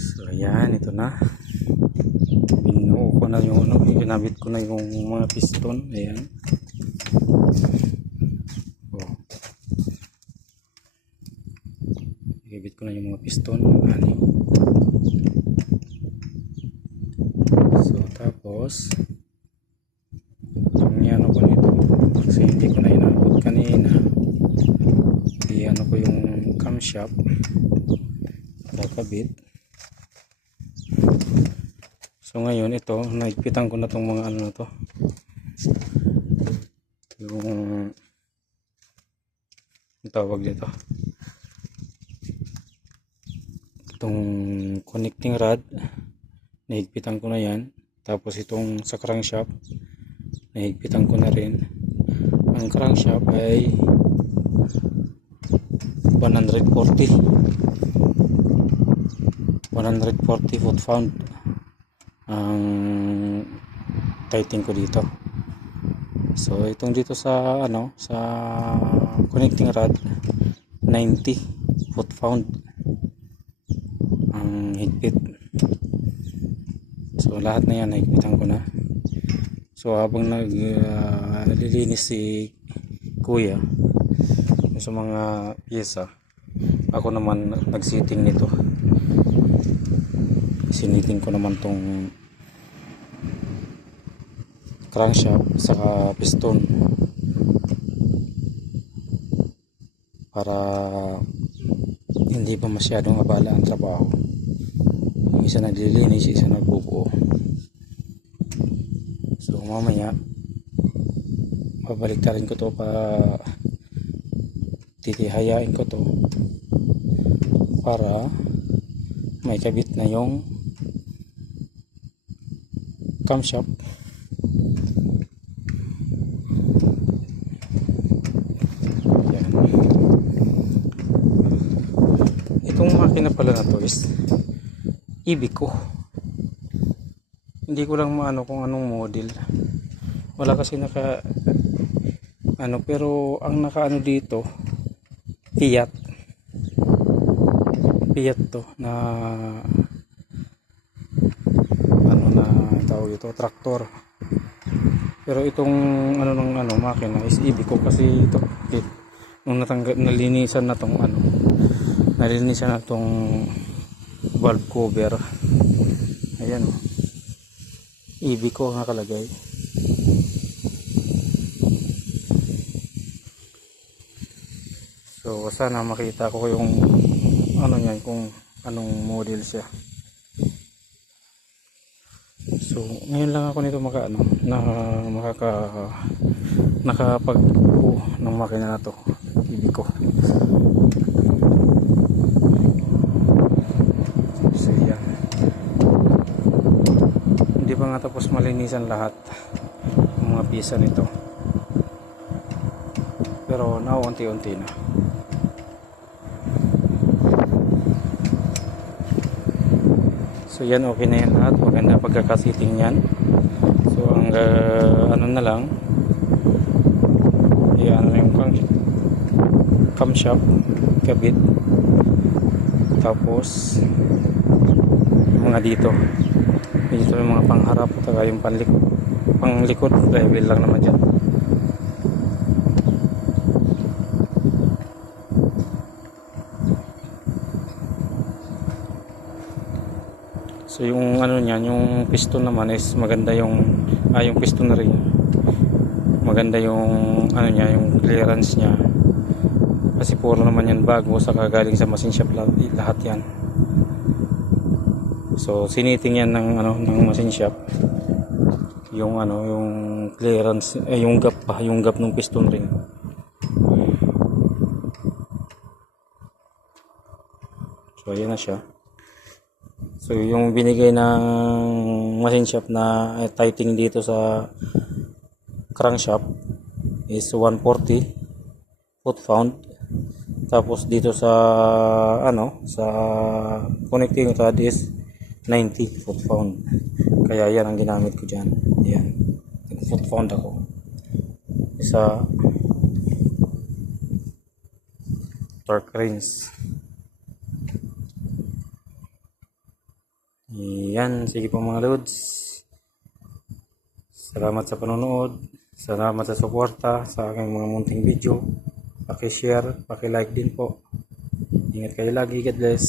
So ayan, ito na. Binuo ko na yung ano, ginamit ko na yung mga piston. Ayan. Oh. Ginamit ko na yung mga piston. Ano. So tapos yung ano ko nito, kasi hindi ko na inabot kanina. Ano ko yung camshaft kakabit. So ngayon ito, naigpitan ko na tong mga ano na to, yung tawag dito, itong connecting rod, naigpitan ko na yan. Tapos itong sa crankshaft, naigpitan ko na rin. Ang crankshaft ay 140 foot-pound ang tightening ko dito. So itong dito sa ano, sa connecting rod, 90 foot-pound ang higpit. So lahat na yan nahigpitan ko na. So habang naglilinis si kuya sa mga pyesa, ako naman nagsiting nito. Siniting ko naman tong crankshaft saka piston para hindi pa masyadong abala ang trabaho. Yung isa naglilinis, isa nagbubuo. So mamaya babalik rin ko to, titihayain ko to para may kabit na yung camshaft. Yan. Itong makina pala na to is Iveco. Hindi ko lang maano kung anong model, wala kasi naka ano, pero ang naka ano dito Fiat to na ano na tawag ito, traktor. Pero itong ano ng ano makina is Iveco kasi ito nung nalinisan na tong ano, nalinisan na tong valve cover. Ayan o, Iveco ang nakalagay. So sana makita ko yung ano niyan, kung anong model siya. So ngayon lang ako nito nakapag-buo ng makina na to, Iveco. So yan, hindi pa nga tapos malinisan lahat ng mga pisa nito, pero unti-unti na. So yan, okay na yan lahat, maganda pagkakasiting yan. So ang ano na lang, yan yung camshaft kabit, tapos yung mga dito yung mga pangharap at yung panglikod, level lang naman dyan. So yung ano niyan, yung piston naman is maganda yung piston na rin. Maganda yung ano niya, yung clearance niya. Kasi puro naman yan bago, saka galing sa machine shop lahat yan. So siniting yan ng ano, ng machine shop. Yung ano, yung clearance, yung gap ng piston ring. So ayan na siya. So yung binigay ng machine shop na tightening dito sa crankshaft is 140 foot-pound. Tapos dito sa ano, sa connecting rod is 90 foot-pound. Kaya yan ang ginamit ko dyan. Yan, foot-pound ako. Isa torque wrench. Yan, sige po mga lods. Salamat sa panonood. Salamat sa suporta sa aking mga munting video. Paki-share, paki-like din po. Ingat kayo lagi. God bless.